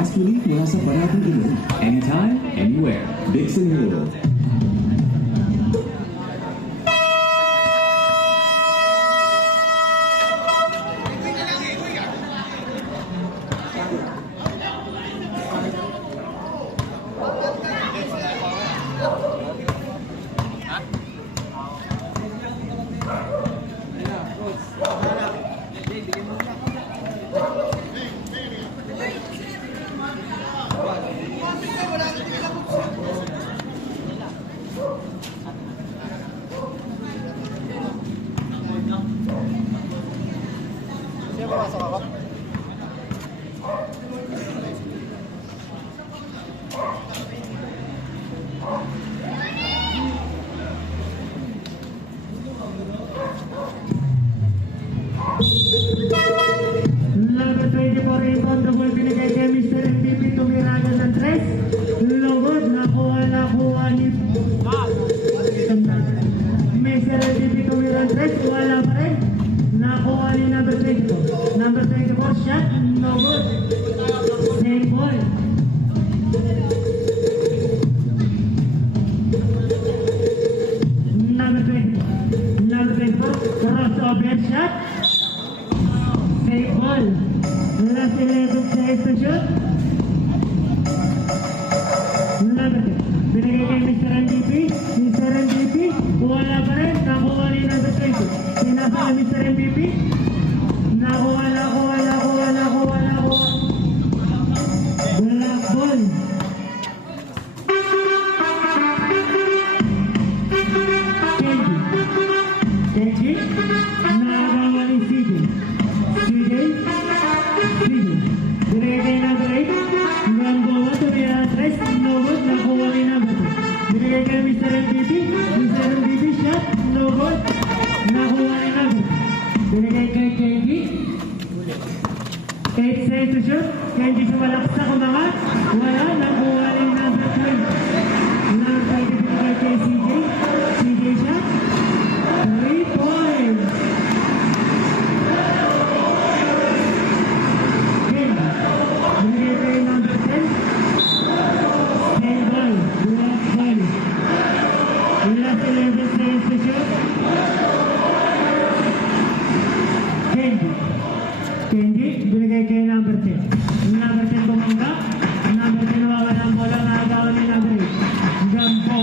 fast relief mula sa parating inom. Anytime, anywhere. Dixon Hill. Number 24 rebound, the ball binigay kay Mr. MVP, tumiraga ng 3. Lugod, nakuha ni Mr. MVP, tumira ng 3, wala pa rin. Nakuha ni number 24. Number 24, shot, no good. Same ball. Number 24, crossover shot. Same ball. Last 11 seconds to shoot. Number 10. Binigay kay Mr. MVP. Mr. MVP, wala pa rin. Nakuha ni number 20. Sinasa ni Mr. MVP. Nakuha. Black ball. Kenji. Nagawa ni CJ. Binigay kay number 8. Gamboa, tumira ng 3. No good. Nakuha ni number 2. Binigay kay Mr. MVP. Mr. MVP shot. No good. Nakuha ni number 2. Binigay kay Kenji. 8 seconds to shoot. Kenji sumalak sa kumangat. Wala. Nakuha ni number 12. Number 20 binigay kay CJ. CJ shot. 3 points. Binigay kay number 10. Same ball. Black ball. Last 11 seconds to shoot. Kenji, binigay kay number 10. Number 10 bumangga. Number 10 nawawala ang bola. Nakagawa ni number 8. Gambo.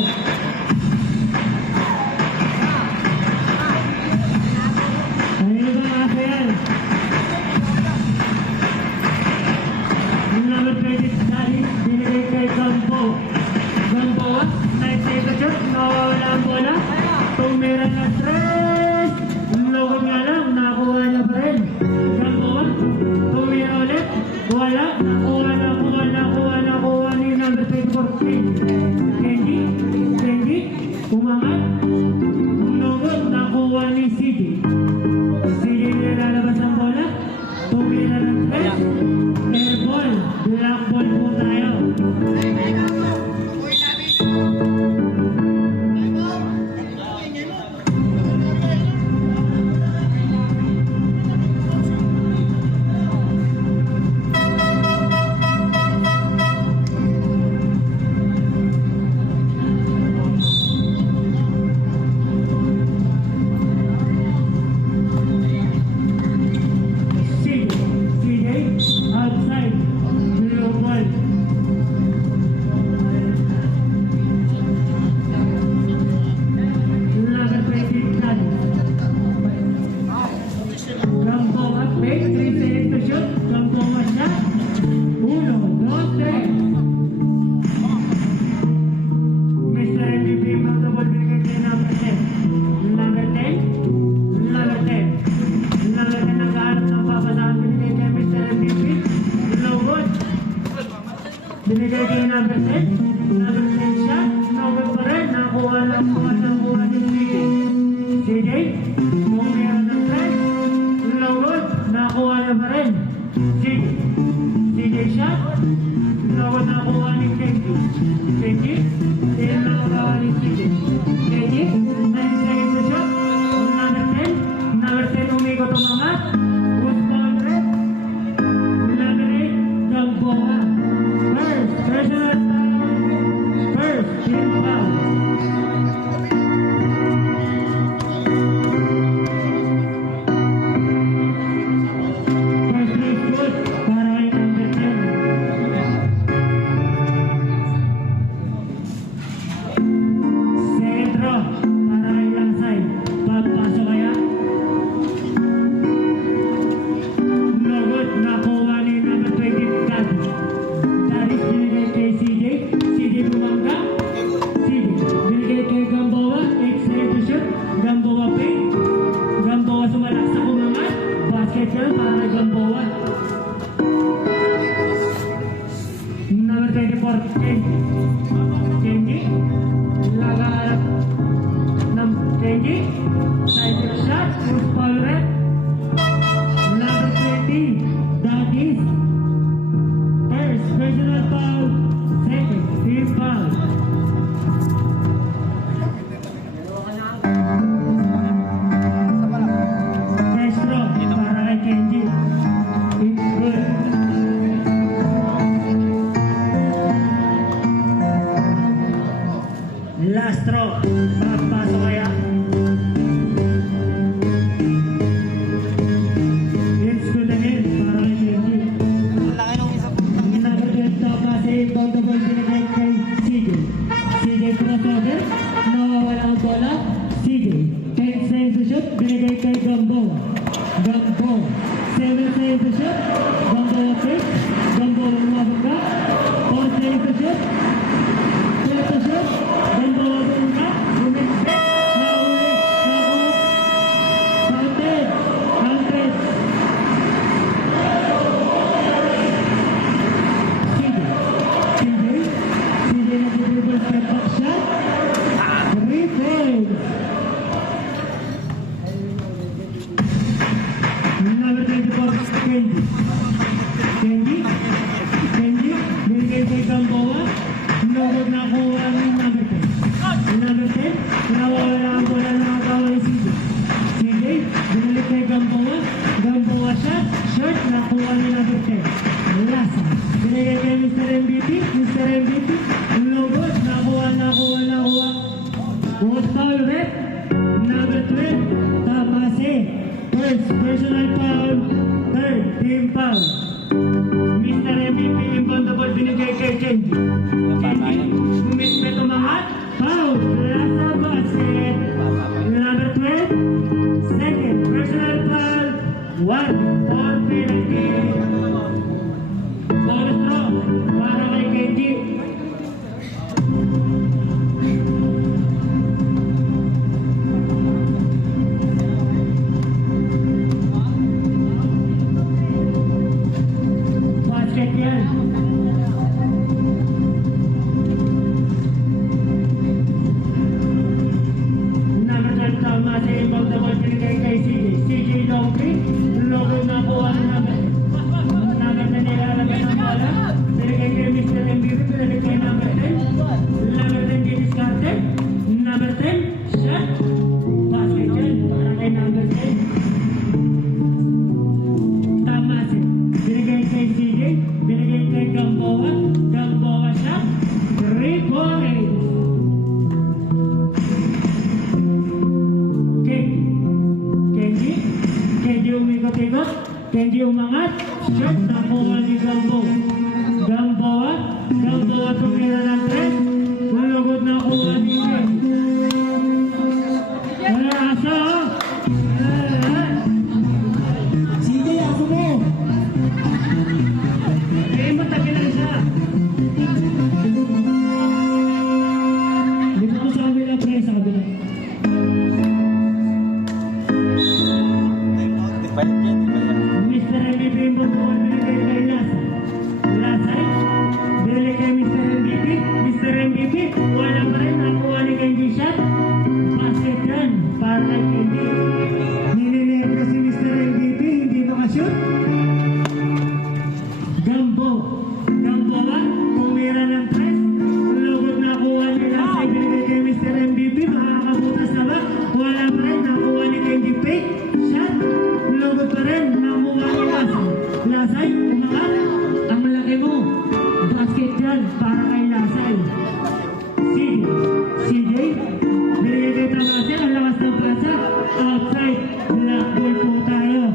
Ayun ba mga sayan? Number 20, Sally, binigay kay Gambo. Gamboa, 9 seconds shot, nawawala ang bola. Tumira ng 3. Lugod nga lang, nakuha niya pa rin. Gamboa, tumira ulit. Wala, nakuha ni number 24. Kenji, umangat. Lugod, nakuha ni CJ. CJ nilalabas ang bola. Tumira ng 3. Air ball. Black ball po tayo. team foul. First free throw para kay number 10. Second throw para kay Lansay. Pagpasok kaya? No good. Nakuha ni number 20 Daddy. Daddy binigay kay CJ. CJ bumangga. CJ binigay kay Gamboa. 8 seconds to shoot. Gamboa pay. Gamboa sumalak sa kumangat. Basket yan para kay Gamboa. Number 24 Kenji. Kenji. Lagarap ng Kenji. Side shot. First foul red. Number 20, Daddies. First, personal foul. Second, team foul. First throw para kay Kenji. It's good. Last throw. Pagpasok kaya? It's good again para kay Kenji. Nagaganda kasi ibang double binigay kay CJ. CJ crossover, nawawala ang bola. CJ, 10 seconds to shoot, binigay kay Gamboa. Gamboa, 7 seconds to shoot, Gamboa pick. Gamboa lumabangga, 4 seconds to shoot, 12 to shoot, Gamboa bumangga, bumigpit, nahuli, nakuha, counted, 100. CJ nag-dribble step back shot. 3 points. Number 24, Kenji. Kenji, binigay kay Gamboa. Nugod na kuha ng number 10. Number 10, nawawala ang bola ng akaw ni CJ. CJ, binalik kay Gamboa. Gamboa shot, short, nakuha ni number 10. Lasa, binigay kay Mr. MVP. Mr. MVP, nugod, nakuha. First foul red. Number 12, Tamase. First, personal foul. Third, team foul. Mr. MVP, imbondable, binigay kay Kenji. Kenji, umismet umangat. Foul, Lasa basket. Number 12, second, personal foul. 1, 4 penalty. Bonus throw para kay Kenji. Basket yan. Number 12, Tamase, ibang double binigay kay CJ. CJ long three, logod na kuha ng number. Number 10 nilalagay ng bola. Binigay kay Mr. MVP, binigay kay number 10. Number 10 discarded. Number 10, shot. Basket yan para kay number 10. Tamase, binigay kay CJ, binigay kay Gamboa. Gamboa shot. 3 points. Kenji umikot-ikot. Kenji umangat. Shot nakuha ni Gamboa. Gamboa tumira ng 3. Lugod na kuha ni Kenji. Wala asa. CJ, aso mo. Matagi lang siya. Dito ko sa kabila, pre, sa kabila. Mr. MVP yung butuan binigay kay Lasa. Lasa, binigay kay Mr. MVP. Mr. MVP, wala pa rin. Nakuha ni Kenji shot. Basket yan para kay Kenji. Nininerve kasi Mr. MVP, hindi makashoot. Gamboa, tumira ng 3. Lugod na kuha ni Lasa. Binigay kay Mr. MVP. Makakabutas na ba? Wala pa rin. Nakuha ni Kenji fake. Shot. Lugod pa rin. Nakuha ni Lasa. Lasay, umangat. Ang malaki mo. Basket yan para kay Lasay. Sige. CJ, binigay kay Tamasel, ang lakas ng pasa, outside, black ball po tayo.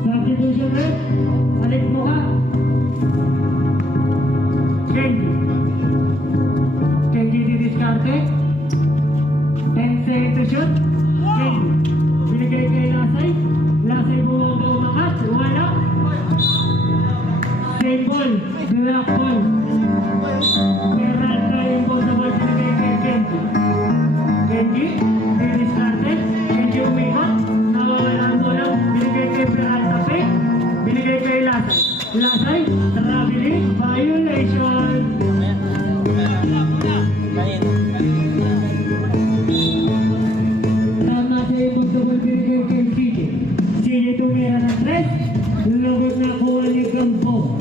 Substitution rep, balik mo ka. Kenji didiskarte. 10 seconds to shoot. Kenji, binigay kay Lasay. Lasay bumakas, wala. Same ball, black ball. Meron tayong ball sa ball, binigay kay Kenji. Kenji, didiskarte. Kenji umikot. Nawawala ang bola. Binigay kay Peralta Pek. Binigay kay Lasay. Lasay, traveling, violation. Tama sa ibang double binigay kay CJ. CJ tumira ng 3. Lugod na kuha ni Gambo.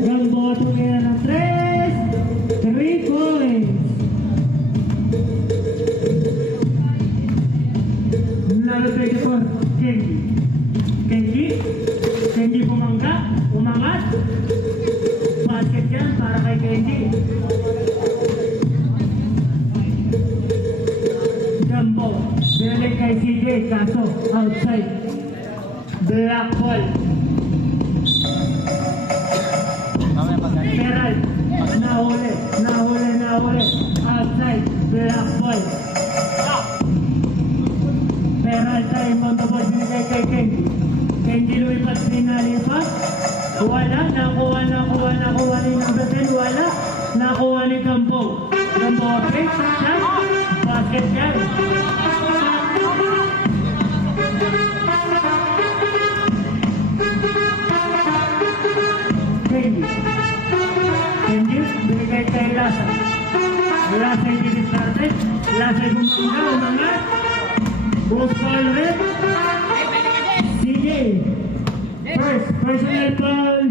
Gambo tumira ng 3. 3 points. Lalo 24, Kenji umangat. Basket yan para kay Kenji. Gambo, binalik kay CJ, kaso outside. Black ball. Peral, nahuli. Outside, black ball. Peral tayo, mga ball, binigay kay Kenji. Kenji lumipat, pinalipat. Wala, nakuha ni number 10, wala. Nakuha ni Gambo. Gambo, okay, shot, basket yan. Kenji, binigay kay Lasay. Lasay didiskarte. Lasay umangat. Boost ball red. CJ. First, personal foul.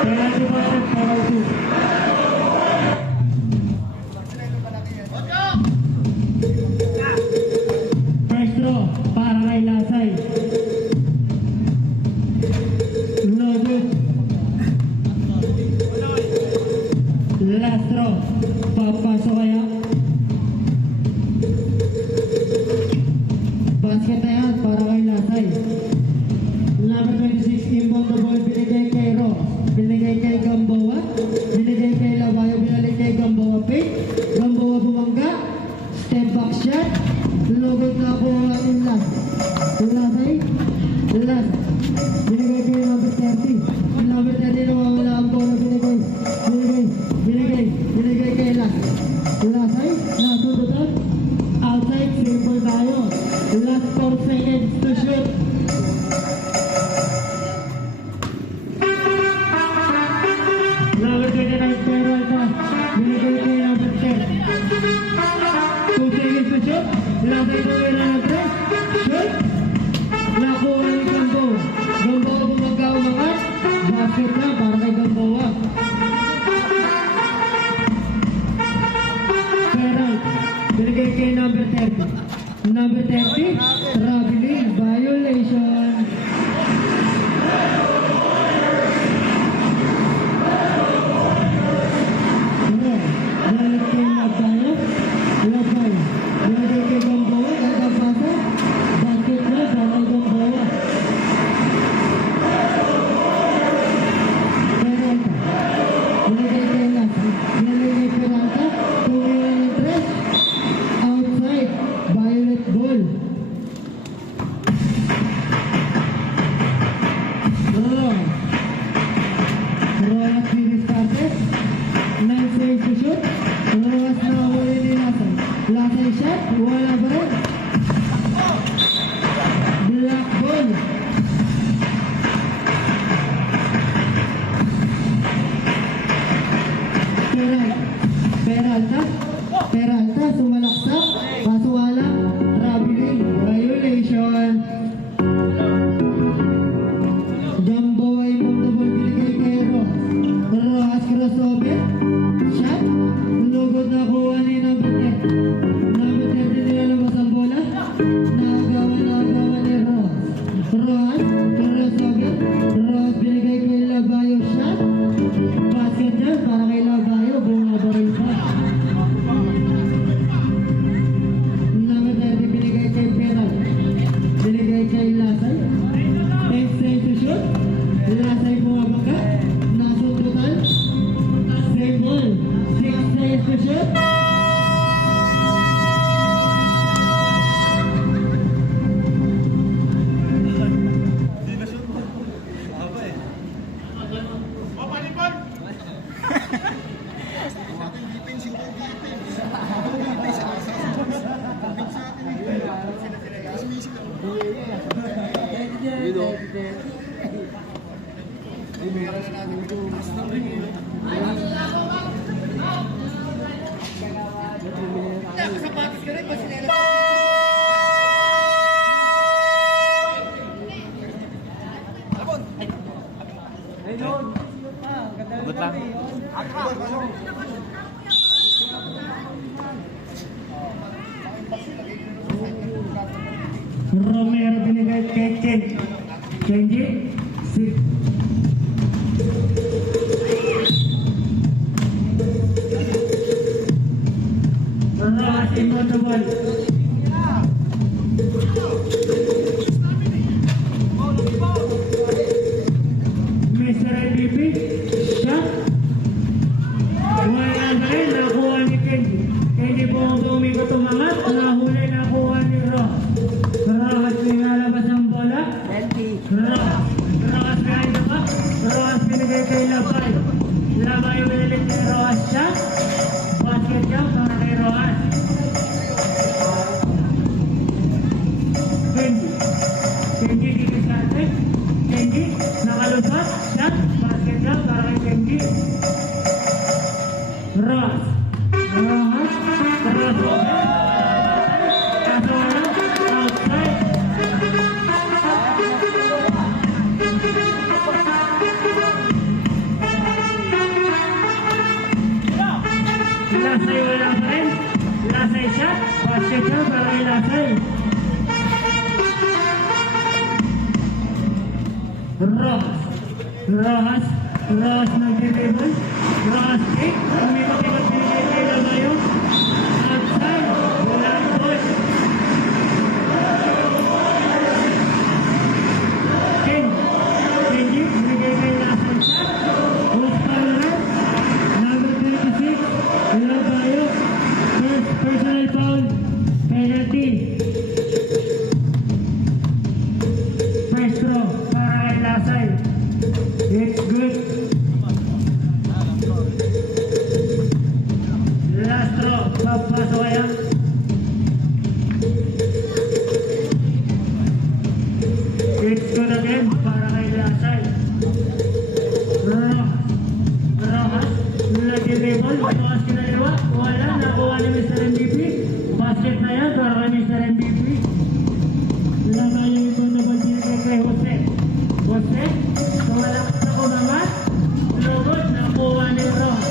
Penalty ball, foul 2. First draw, para kay Lasay. Loaded. Last draw, papasok kaya. Basket na yan para kay Lasay. Number 26, inbound the ball, binigay kay Ross. Binigay kay Gamboa. Binigay Good lang. Romero binigay kay Ken. Kenji, si Rojas immutable. Mr. MVP, shot. Wala na rin, nakuha ni Kenji. Kenji po ang bumiko tumangat, nahuli nakuha ni Rojas. Rojas nilalabas ang bola. Rojas behind the back. Rojas binigay kay Labay. Labay ulit kay Rojas shot. Basket jump para kay Rojas. Kenji. Kenji dito sa atin. Kenji nakalubas. Shot. Basket jump para kay Kenji. Rojas. Rojas. Rojas. Kaso wala. Outside. Lasay wala pa rin. Lasay shot. Basket shot para kay Lasay. Rojas nag-dribble. Rojas kick. Umikot binigay kay Lamayo. Outside. Wala ang ball. Kenji binigay kay Lasay shot. Post foul. Number 26. Lamayo. First personal foul. Penalty. First throw para kay Lasay. It's good. Last throw. Papasok kaya. It's good again para kay Lasay. Rojas. Nag-dribble. Rojas kinaliwa. Wala. Nakuha ni Mr. MVP. Basket na yan para kay Mr. MVP. Laban yung ito na binigay kay Jose. Jose. Wala sa kumangat. Lugod. Nakuha ni Rojas.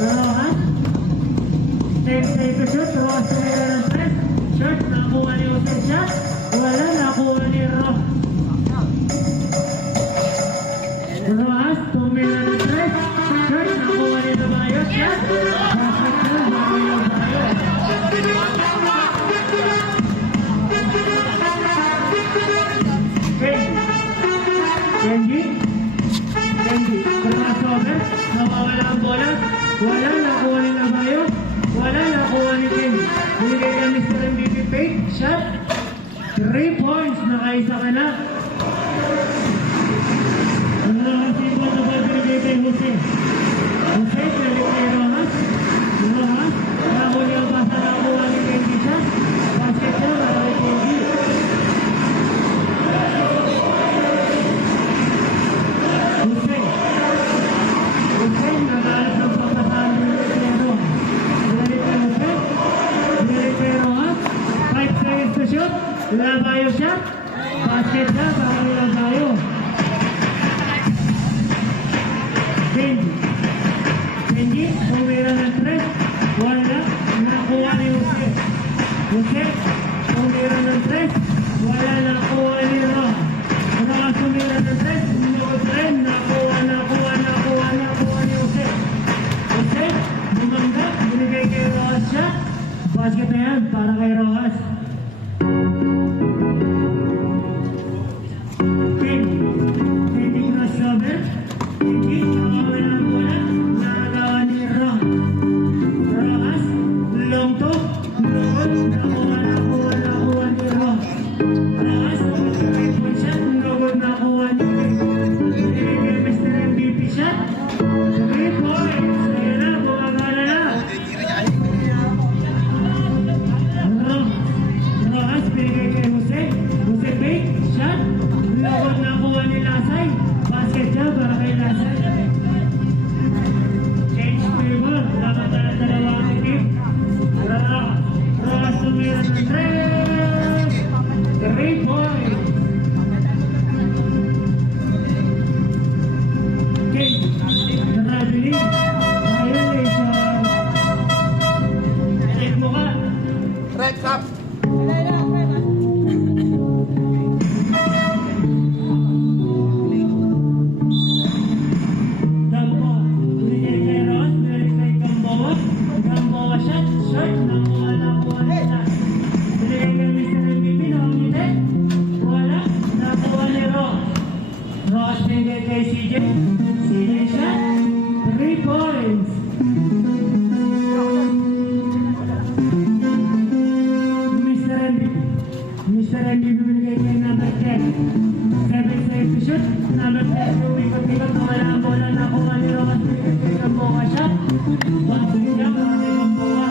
Rojas. Take a shot. Rojas tumira ng press. Shot. Nakuha ni Jose shot. Wala. Nakuha ni Rojas. Rojas tumira ng press. Shot. Nakuha ni Lamayo. Shot. Basket na. Nakuha ni Lamayo. Kenji, crossover, nawawala ang bola, wala, nakuha ni Lamayo, wala, nakuha ni Kenji. Binigay kay Mr. MVP fake, shot, 3 points, nakaisa ka na. Ang nakasipo na ba binigay kay Jose? Jose, pinalik kay Rojas, nahuli ang basa, nakuha ni Kenji shot, basket na, para kay Kenji. Hussein, nagalas ang pagkasama ni Pedro. Binalik kay Hussein. Binalik kay Rojas. 5 seconds to shoot. Lamayo shot. Basket na. kay CJ. CJ shot. 3 points. Mr. MVP. Mr. MVP binigay kay number 10. 7 safe to shoot. Number 10, umikot-ikot. Wala ang bola na kung ano yung mas binigay kay Gamboa shot. Basket niya para kay Gamboa.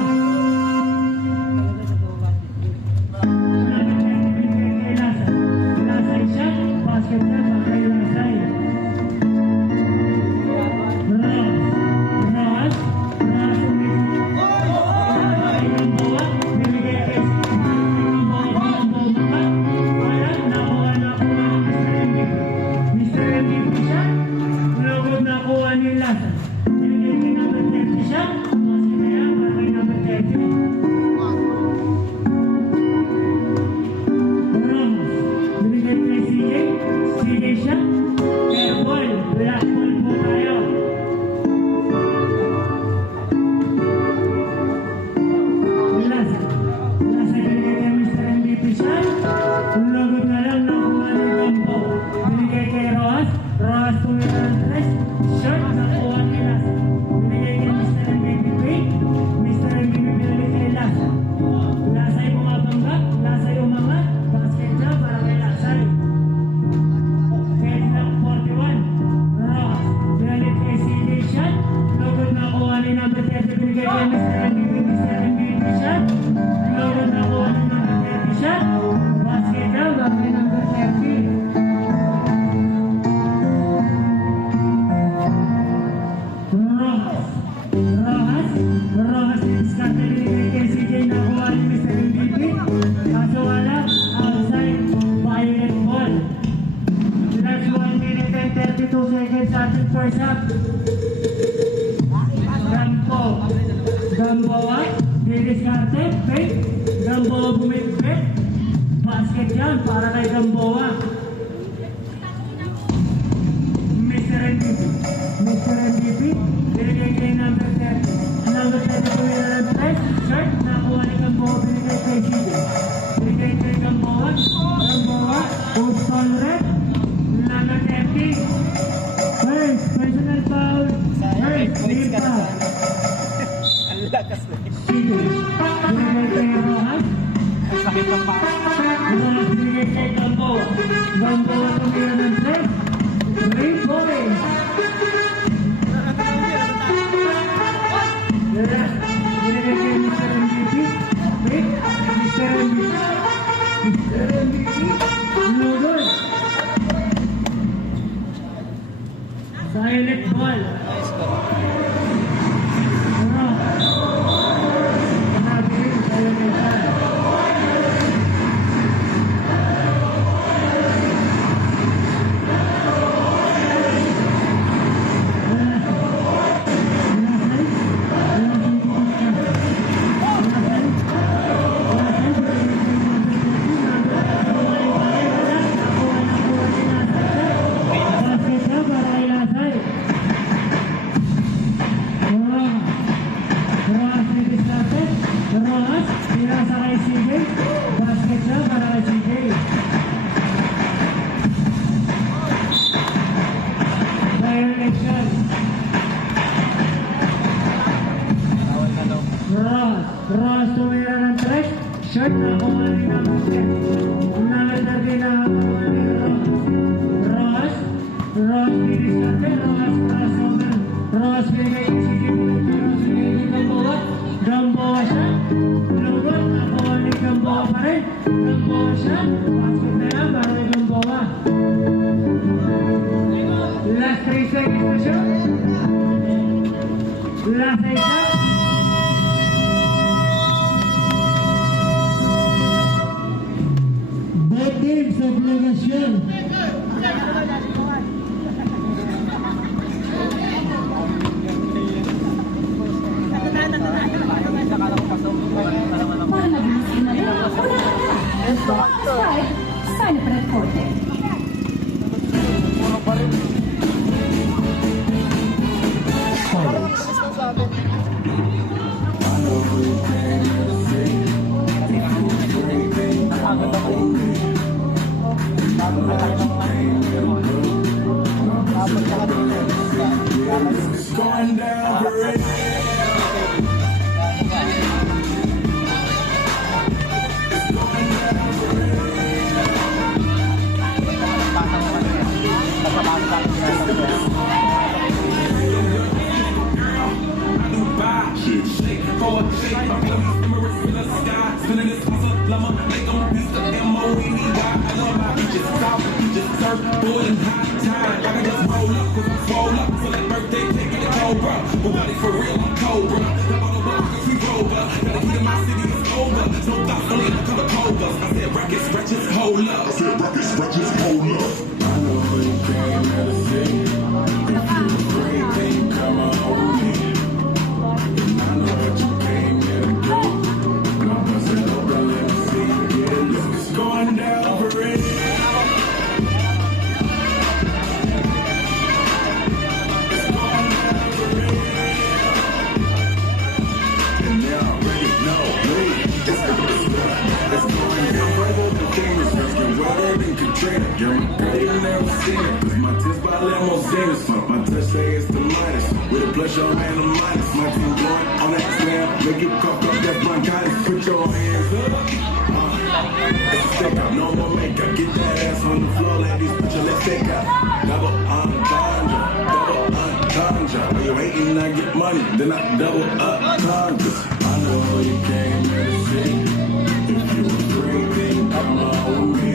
Number 10, binigay kay Lasay. Lasay shot. Basket niya para kay Lasay. Ross umikot. Kay Gamboa. Binigay kay Mr. MVP siya, lugod na kuha ni Lasa. Binigay kay number 30 siya, kasi kaya para kay number 30. Ramos, binigay kay CJ. CJ siya, air ball, black ball po tayo. Lasa binigay kay Mr. MVP siya, lugod na lang nakuha ni Gambo. Binigay kay Roas tumira ng 3, short, nakuha ni Lasa. Binigay kay Mr. MVP, Mr. MVP binigay kay Lasa. Lasa'y bumabangga, Lasa'y umangat, basket siya para kay Lasa'y. Headlock 41, Roas, binigay kay CJ shot, lugod nakuha ni number 30, binigay kay Mr. MVP shot, lugod nakuha ni number 30 shot, basket siya para kay number 30. Rojas, diskarte binigay kay CJ na kuha ni Mr. MVP. Kaso wala, outside, violet ball. That's 1 minute and 32 seconds ating first half. Gamboa, didiskarte, fake. Gamboa bumipit. Basket yan para kay Gamboa. Mr. MVP, binigay kay number 30. Number 30 kumila ng press, shirt, nakuha ni Gamboa, binigay kay CJ. Binigay kay Gamboa, Houston Red, number 30. First, personal foul, first, lead foul. Ang lakas na. CJ, binigay kay Rojas, Ang sakit ng pa. Rojas binigay kay Gamboa. Gamboa kumila ng press, 3 points. Binigay kay Mr. MVP, wait, Mr. MVP, lugod. Silent ball. Rojas, pinasa kay CJ. Basket siya para kay CJ. Violation. Rojas tumira ng 3. Short na kuha ni number 10. Number 30 na kuha ni Rojas. Rojas didiskarte. Rojas crossover. Rojas binigay kay CJ. Gamboa siya, lugod, nakuha ni Gamboa pa rin. Gamboa siya, basket na yan para ni Gamboa. Last 3 seconds na siya. Last 8 na. Both teams sa obligasyon. Para mag-isip na rin, wala ka na. Sign up recorded. Ang It's going down for it. For real, I'm Cobra. The bottle rockers, we roll up. Gotta heat in my city, it's over. No thoughts, only in the color Cobras. I said, rockets, stretches, hold up. I said, rockets, stretches, hold up. I know you came here to see. If you're afraid, then you come on with me. And I know what you came here to do. Now bust it open, let me see you get loose. It's going down for it. You're my girl, you never seen it. Cause my tits by limousines. Fuck, my touch say it's the minus. With a plus, your man a minus. My team going on that slam. Make it cough up that bronchitis. Put your hands up. It's a stick up, no more makeup. Get that ass on the floor, ladies. Put your lipstick up. Double entendre. Double entendre. When you hating, I get money. Then I double entendre. I know you came here to see. If you afraid, then you come on with me.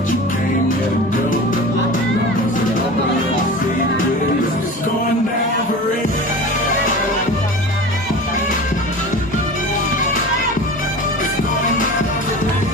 You came here to do. Now bust it open, let me see you get loose. It's going down for it. It's going down for it.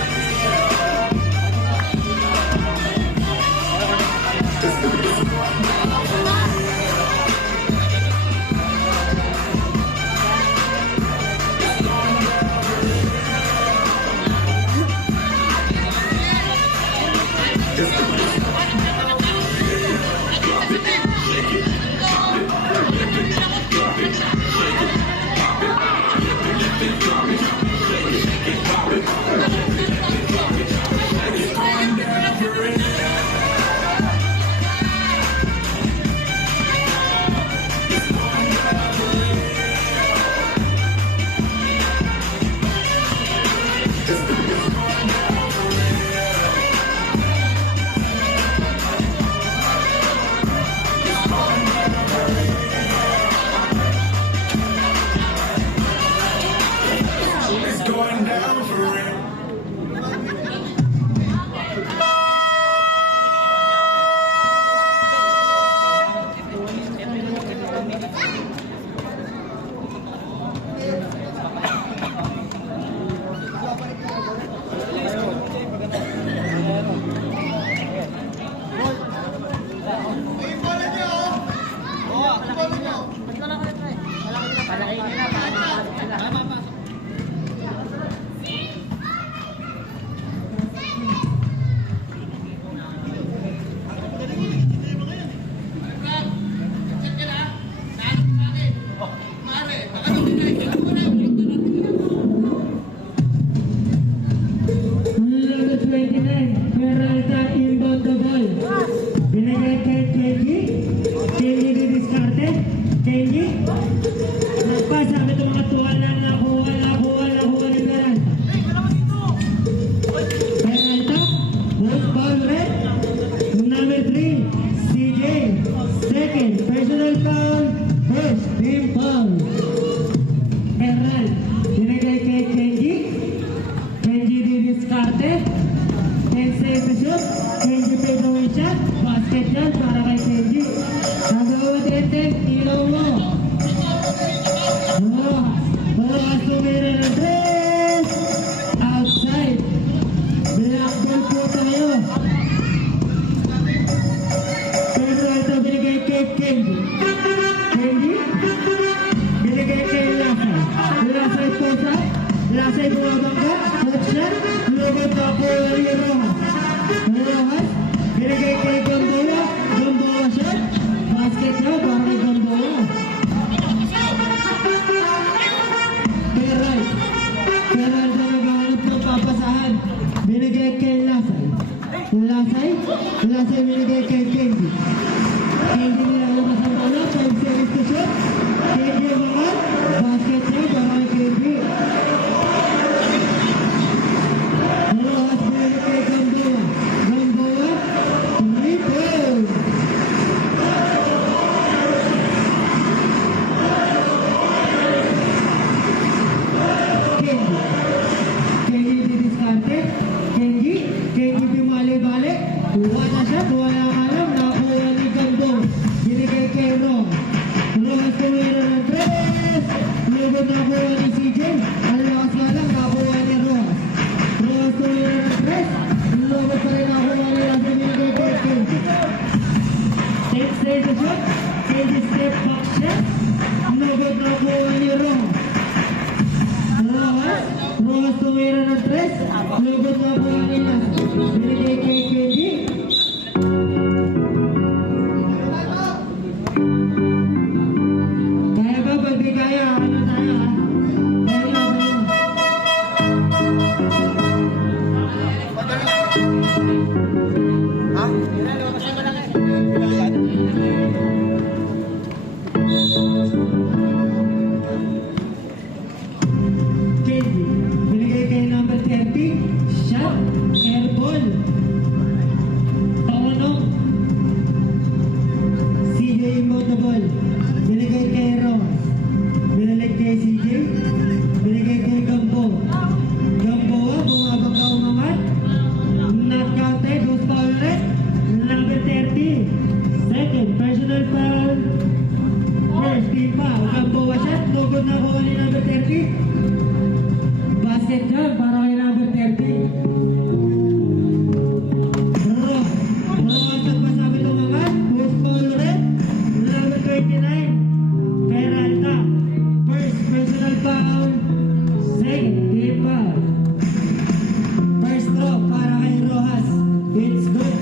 It's going down for it. Basket yan para kay Kenji. Nagawa din, ilaw mo. takes the shot. Kenji step back shot. No good na kuha ni Ron. Rojas tumira ng 3. No good na kuha nila. Binigay kay Kenji. Kaya ba? Pag di kaya, ano tayo ha? Kenji, binigay kay number 30, shot, airball. Paunong. CJ inbound the ball. Binigay kay Rojas. Binalik kay CJ. Binigay kay Gambo. Gamboa, bumabang ka umangat. Not counted, goes foul red. Number 30, second, personal foul. First, team foul. Gamboa shot, no good na kuha ni number 30. Basket dyan, para kay number 30. Rojas at masabi tumangat. Post foul red. Number 29. Peralta. First personal foul. Second team foul. First throw para kay Rojas. It's good.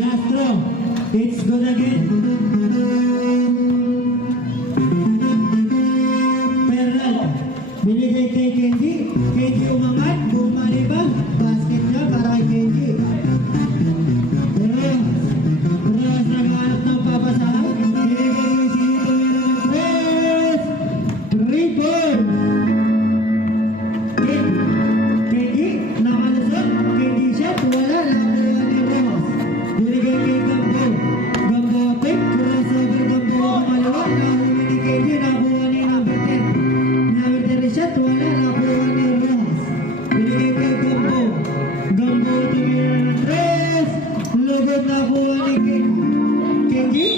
Last throw. It's good again. Peralta. Binigay kay Kenji. Kenji umangat. Bumalibag. Basket niya para kay Kenji. Rojas naghahanap ng papasahan. Binigay kay si tumira ng 3. 3 points. Kenji, nakalusot. Kenji shot. Wala. Nakuha ni Rojas. Binigay kay Gambo. Gambo pick. Crossover Gambo kumalawa. Nahuli ni Kenji. Nakuha ni number 10. Number 10 shot. Wala. Nakuha ni Rojas. Binigay kay Gambo. Gambo tumira ng 3. Lugod nakuha ni Kenji.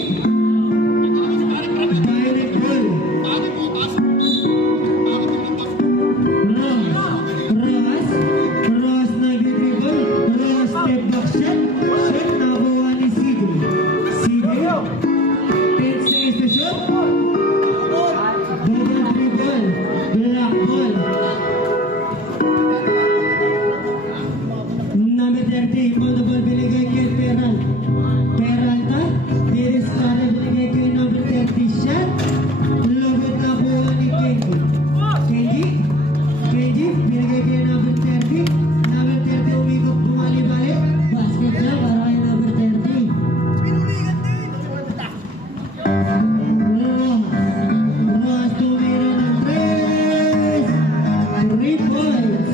Direct ball. Rojas nag-dribble. Rojas step back shot. Shot nakuha ni CJ. CJ. 10 seconds to shoot. Double dribble. Black ball. Number 30. Inbound the ball. Binigay kay Peralta. Tiris Kare. Binigay kay number 30. Shot. Lugod nakuha ni Kenji. Kenji, binigay kay number 30. Number 30 umikot, bumali-balik. Basket niya para kay number 30. Rojas tumira ng 3. 3 points.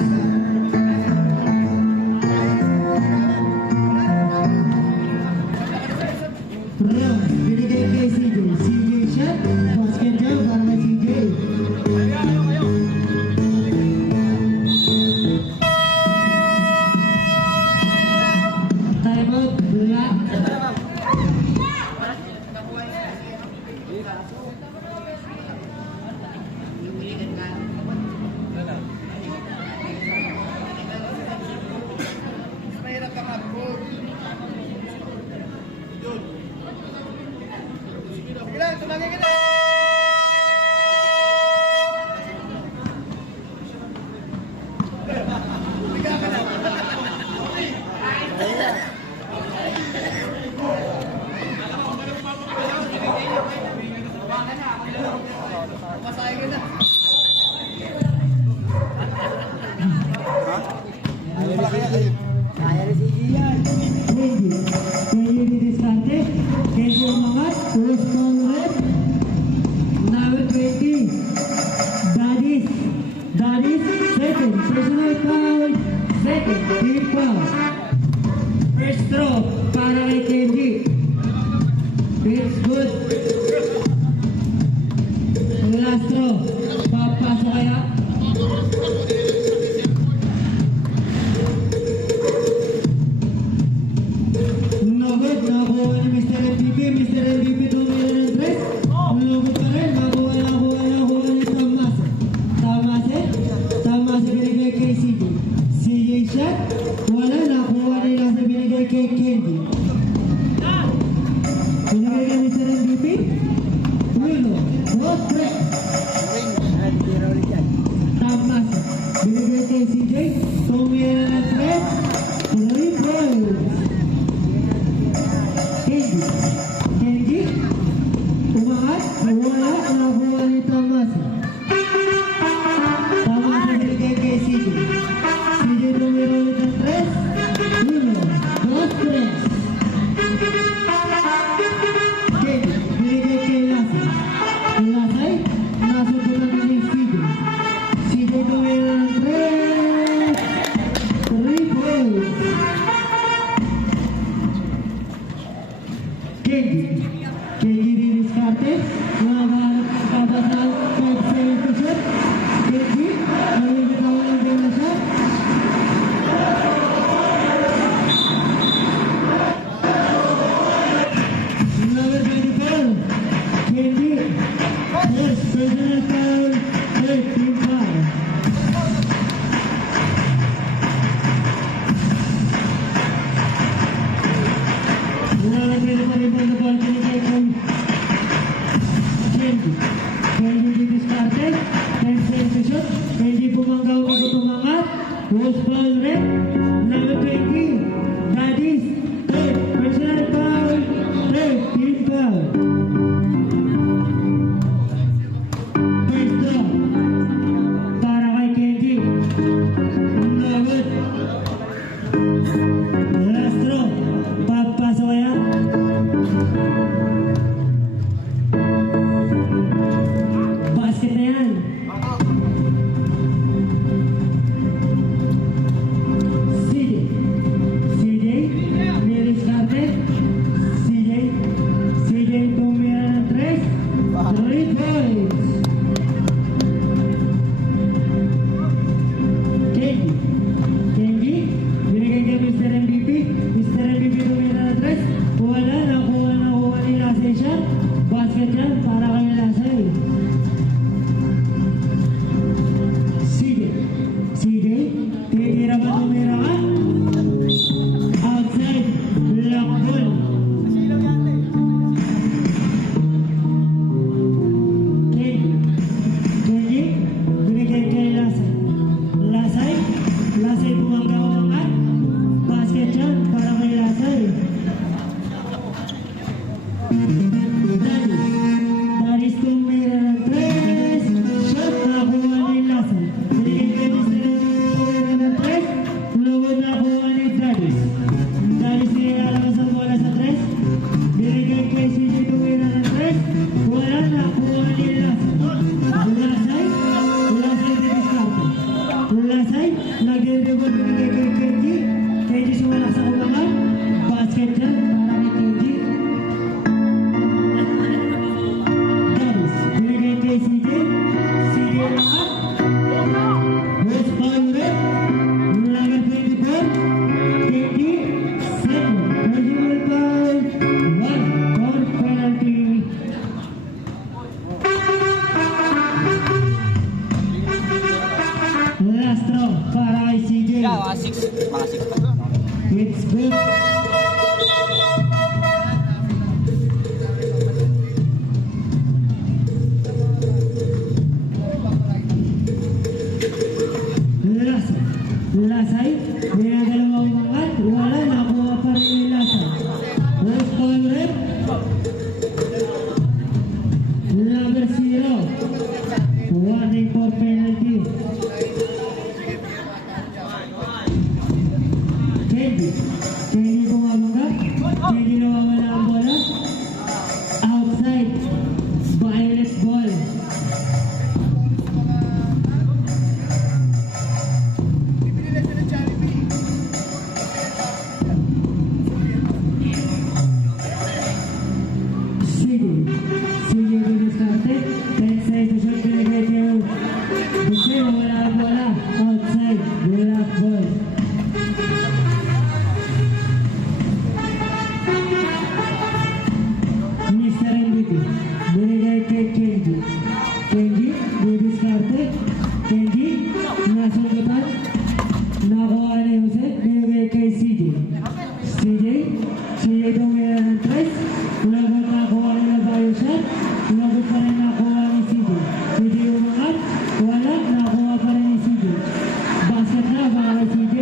Dennis wala sa ulangan. Basket dyan para kay Kenji. Dennis, binigay kay CJ. CJ lahat. West ball ulit. Number 24. Kenji. Second. Personal foul. 1 for penalty. Last throw para kay CJ. Yeah, mga 6. Mga 6 pa. It's good. Lasay, ginagalaw ang umangat, wala, nakuha pa rin yung Lasay. First ball rep. Number 0. Warning for penalty. Kenji. Kenji bumamanggap. Kenji nawawala ang bola. Outside. Violet ball. Sige. Sige didiskarte. 10 seconds yung binigay niyo. Kasi wala ang bola. Outside. Black ball. Mr. MVP, binigay kay Kenji. Kenji, didiskarte. Kenji, nasugutan. Nakuha ni Jose, binigay kay CJ. CJ tumira ng 3. Lagot nakuha nila bayo shot. Lagot pa rin nakuha ni CJ. CJ umangat. Wala, nakuha pa rin ni CJ. Basket na para CJ.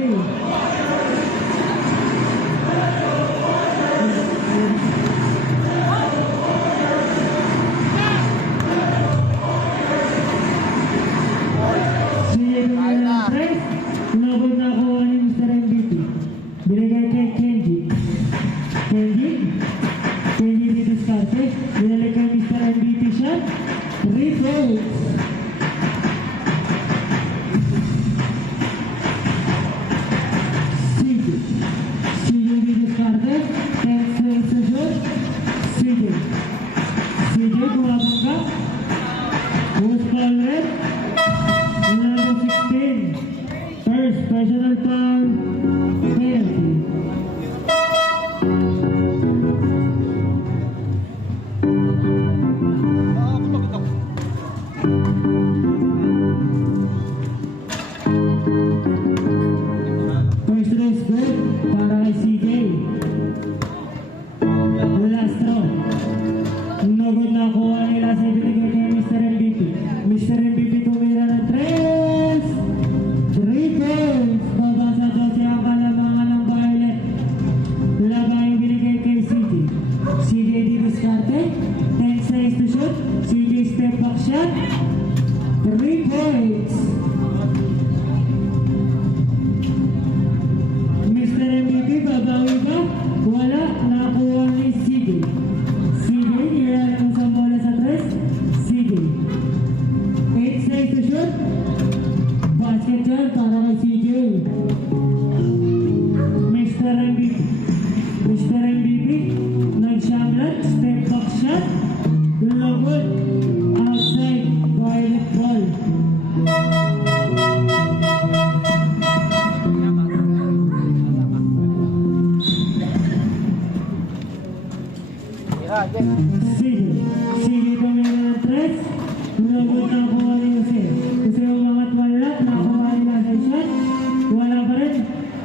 CJ tumira ng 3. Lagot nakuha ni Mr. MVP. Binigay kay Kenji. Kenji didiskarte. Binalik kay Mr. MVP shot. 3 points. CJ didiskarte. 10 seconds to shoot. CJ bumabangga. Post ball red. Number 16. First personal foul. Penalty. First throw is good para kay CJ. Last throw. No good na kuha nila sa ibinigay kay Mr. MVP. Mr. MVP tumira ng 3. 3 points. Babasa daw siya ang kalamangan ng Violet. Labay yung binigay kay CJ. CJ didiskarte. 10 seconds to shoot. CJ step back shot. 3 points. Mr. MVP, babawi ba? Wala, nakuha ni CJ. CJ, nilala mo sa bola sa 3. CJ. 8 seconds to shoot. Basket yan para kay CJ. Mr. MVP. Mr. MVP, nag-shamlat, step back shot. Lagot. Outside, violet ball. Sige tumira ng 3. Lagot nakuha ni Jose. Jose umangat wala, nakuha nila sa shot. Wala pa rin.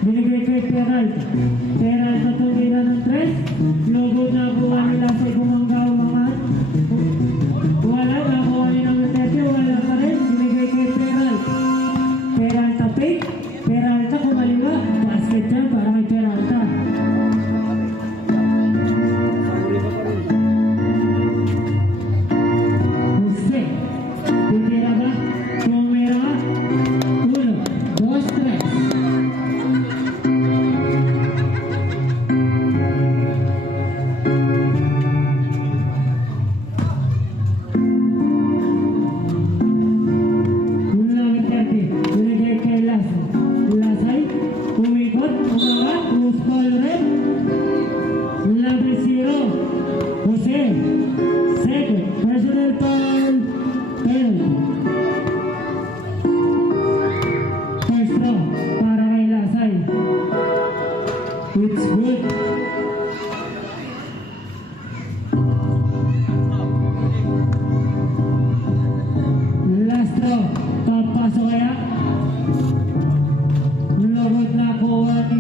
Binigay kay Peralta. Peralta tumira ng 3. Lagot nakuha nila sa Gumangga umangat. Wala, nakuha nila ng 30. Wala pa rin. Binigay kay Peralta. Peralta pick. Peralta kumaliwa. Basket dyan para kay Peralta. Jose, tumira ba? Tumira. 1, 2, 3. Who's ball red? Level 0. Jose. Second. Personal foul. Penalty. First throw para kay Lasay. It's good. Last throw. Top paso kaya? Lobot na kuha ni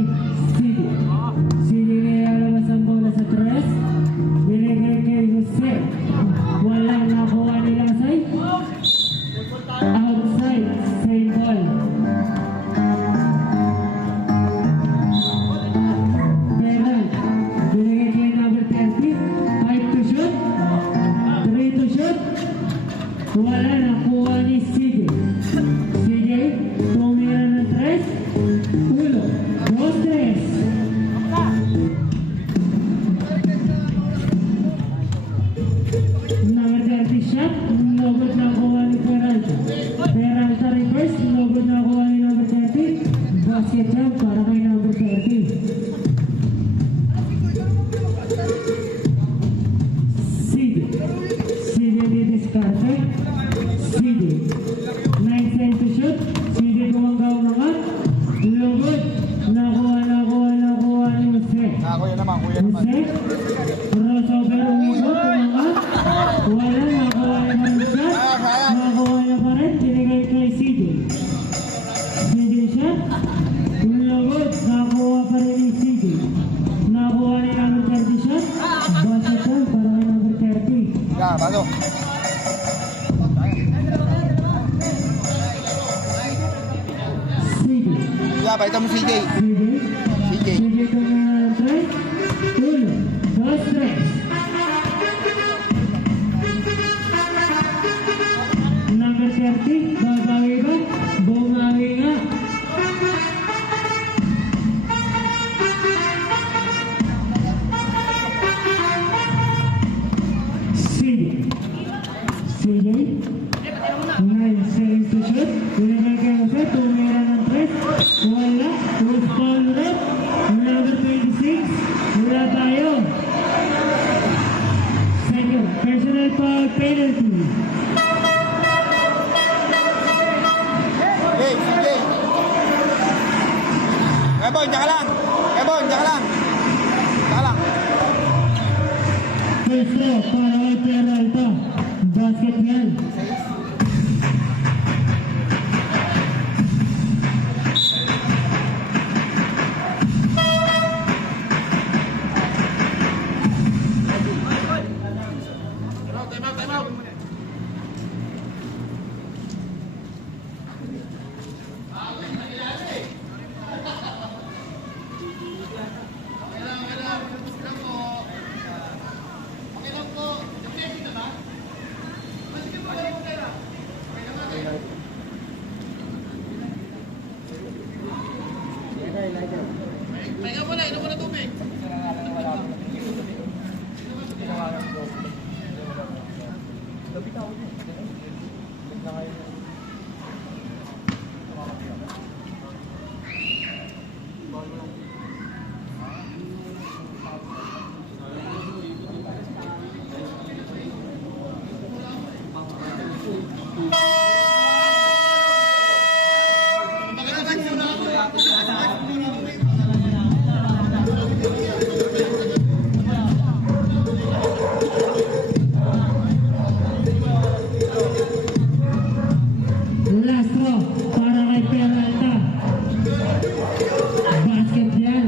Sidi. Sidi nilalabas ang bola sa tres. Binigay kay Jose. Walang nakuha ni Lasay. Outside. Same ball. Bernal. Binigay kay number 30. 5 to shoot. 3 to shoot. Wala nakuha ni Sidi. Sige, tumira ng tres. 1, 2, 3. Number 30 shot, lobot na kuha ni Peralta. Peralta reverse, lobot na kuha ni number 30. Basket jump para kay number 30. Sige. Sige di diskarte. Sige. 9 cents to shoot. Sige gumagaw-gawa. Lobot. Nakuha ni Jose. Kuya naman, kuya naman. Jose. Crossover umikot. Umangat. Wala. Nakuha ni Marisa. Nakuha niya pa rin. Binigay kay Sige. Sige shot. Lobot. Nakuha pa rin ni Sige. Nakuha ni number 30 shot. Basket jump para kay number 30. Yeah, bago. Sige. Yeah, pakita mo CJ. Sige. CJ. Sige tumira ng tres. 1, 2, 3. Number 30, babawi ba? Bumawi nga. Sige. Sige. 9 seconds to shoot. Binigay kay Jose, tumira ng tres. Wala. Who's ball red? Number 26. Wala tayo. Second. Personal foul penalty. Hey, CJ. Ebon, diyan ka lang. Ebon, diyan ka lang. Diyan ka lang. First throw para kay Peralta. Basket yan. Last throw para kay Peralta. Basket yan.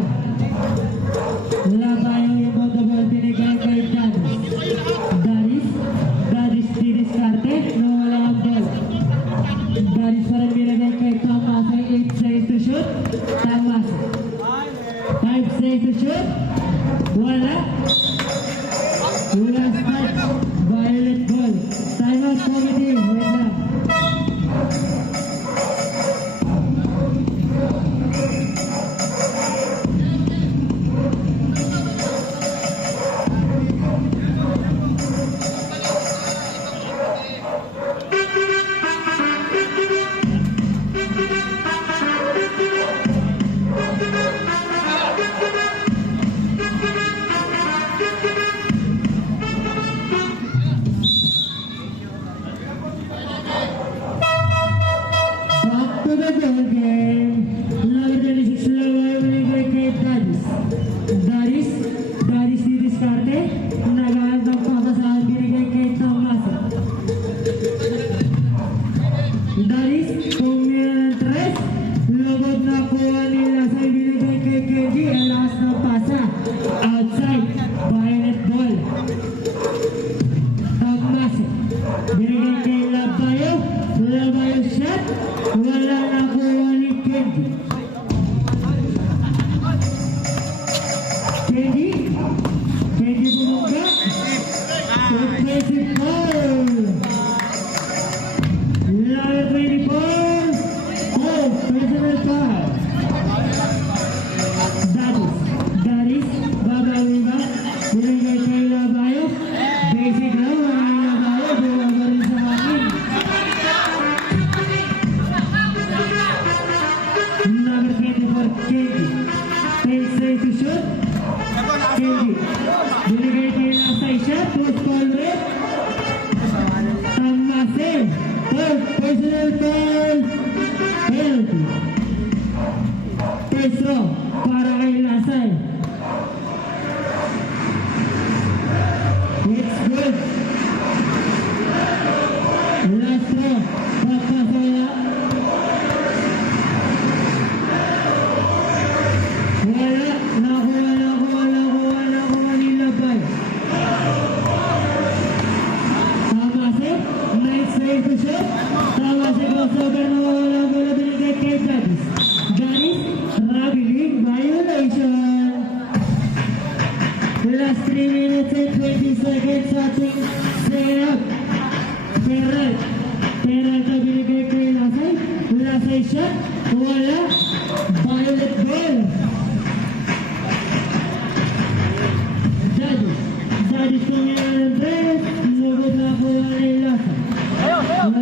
Labayo yung ball binigay kay Daris. Daris didiskarte. Nawala ang ball. Daris pa rin binigay kay Tamas ay 8 seconds to shoot. Tamas. 5 seconds to shoot. Wala. Last touch. Violet ball. Timeout committee. Wait lang. outside, violet ball. Tamase, binigay kay Labayo. Labayo shot, wala nakuha ni Kenji. Kenji bumungga. Offensive foul. Laban 24. Oh, personal foul. Daris, babawi ba? Binigay kay Labayo. Basic lang, wala yung Labayo. Buwa ba rin sa akin? Number 24, Kenji. 10 straight to shoot. Kenji. Binigay kay Lasay shot. Post ball red. Tamase. Third personal foul. Penalty. First row para kay Lasay. It's good. Last row. Papasaya. Wala. Nakuha ni Labay. Tamase. Nice save to shot. Tamase crossover na wala bola binigay kay Daris. Daris, traveling violation. Last 3 minutes and 20 seconds ating setup. Peralta binigay kay Lasay. Lasay shot. Wala. Violet ball. Daris tumira ng tres. Lugod na kuha ni Lasay.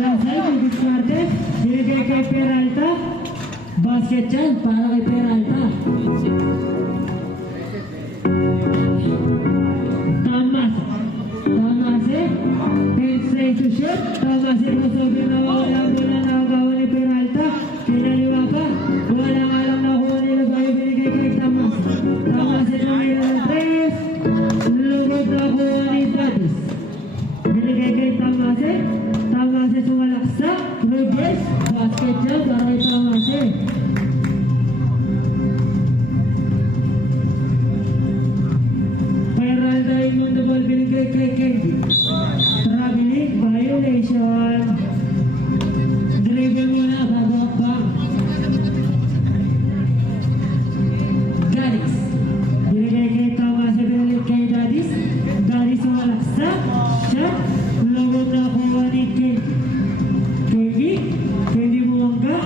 Lasay, diskarte. Binigay kay Peralta. Basket dyan para kay Peralta. Tamase. 10 straight to shoot. Tamase crossover na wala bola nakagawa ni Peralta. Kinaliwa pa. Wala nga lang nakuha ni Labayo. Binigay kay Tamase. Tamase tumira ng tres. Lugod na kuha ni Daris. Binigay kay Tamase. Tamase sumalaksak. Reverse. Basket dyan para kay Tamase. Peralta yung the ball binigay kay Kenji. Traveling violation. Dribble muna bago pa. Daris. Binigay kay Tamase, binigay kay Daris. Daris sumalaksak. Shot. Lugod na kuha ni Kenji. Kenji bumangga.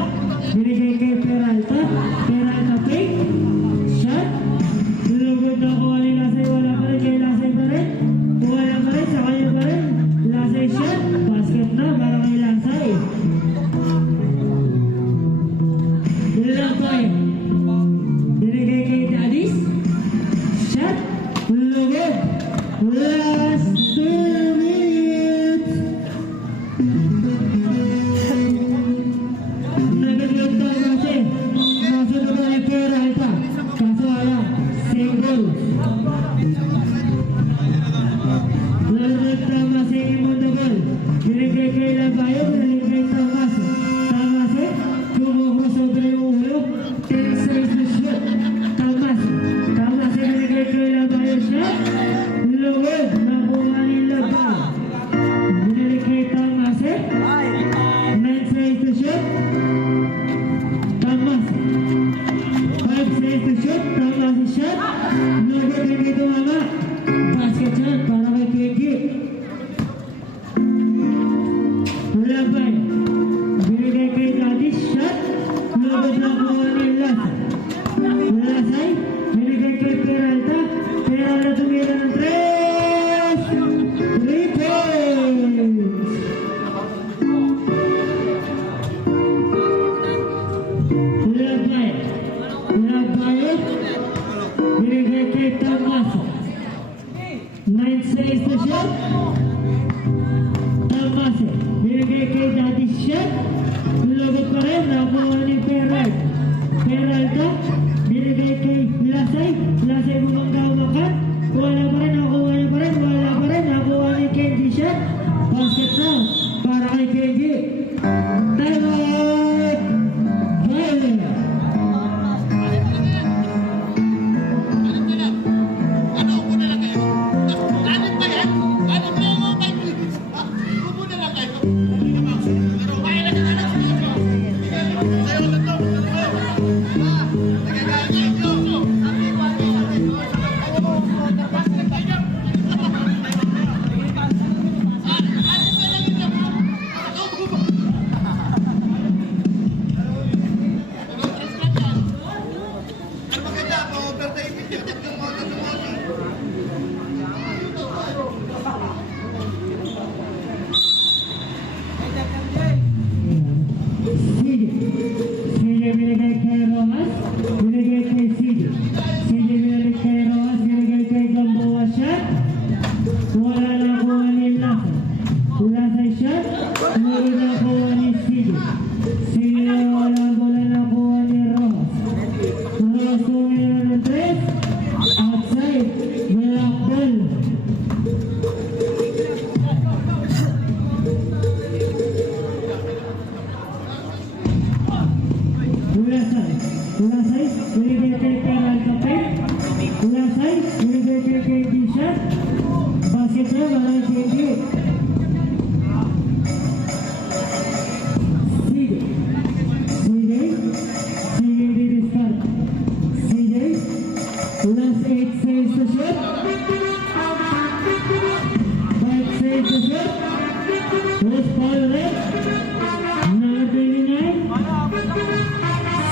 Binigay kay Peralta. Peralta fake. Shot. Lugod na kuha ni Lasay. Wala pa rin kay Lasay pa rin. Wala pa rin. Sa kanya pa rin. Lasay shot. Basket na para kay Lasay. Labay. Binigay kay Daris. Shot. Lugod. Last 2 minutes. Nagaglag tayo kasi. Nasunod na ni Peralta. Kaso wala. Single. Lalaglag Tamase yung the ball. Binigay kay Labayo. Binigay kay Tamase. Tamase. Kumuha sobre yung ulo. 10 straight to shoot. Tamase. Tamase binigay kay Labayo shot. Lugod. Nakuha ni Labayo. Binigay kay Tamase. 9 straight to shoot. Tamase. 5 straight to shoot. Tamase shot. Lugod hindi tumama. Basket shot para kay Kenji. Labay. Binigay kay Daris shot. Lugod na kuha ni Lasay. Lasay. Binigay kay Peralta. Peralta tumira ng 3 points. Labay. Labayo. Binigay kay Tamase. 9 straight to shot. Tamase. Binigay kay Daris shot. Lugod pa rin. Nakuha ni Peralta. Peralta. Binigay kay Lasay. Lasay bumangga umakat. Wala pa rin. Nakuha niya pa rin. Wala pa rin. Nakuha ni Kenji shot. Basket na para kay Kenji. Time out. Violent. Plus 8 saves to shoot. 5 saves to shoot. First foul ulit. Number 29.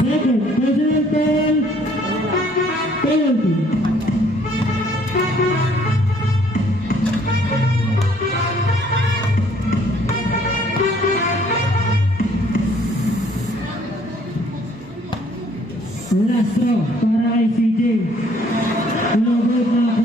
Second, personal foul. Penalty. Last throw para kay CJ. Logo na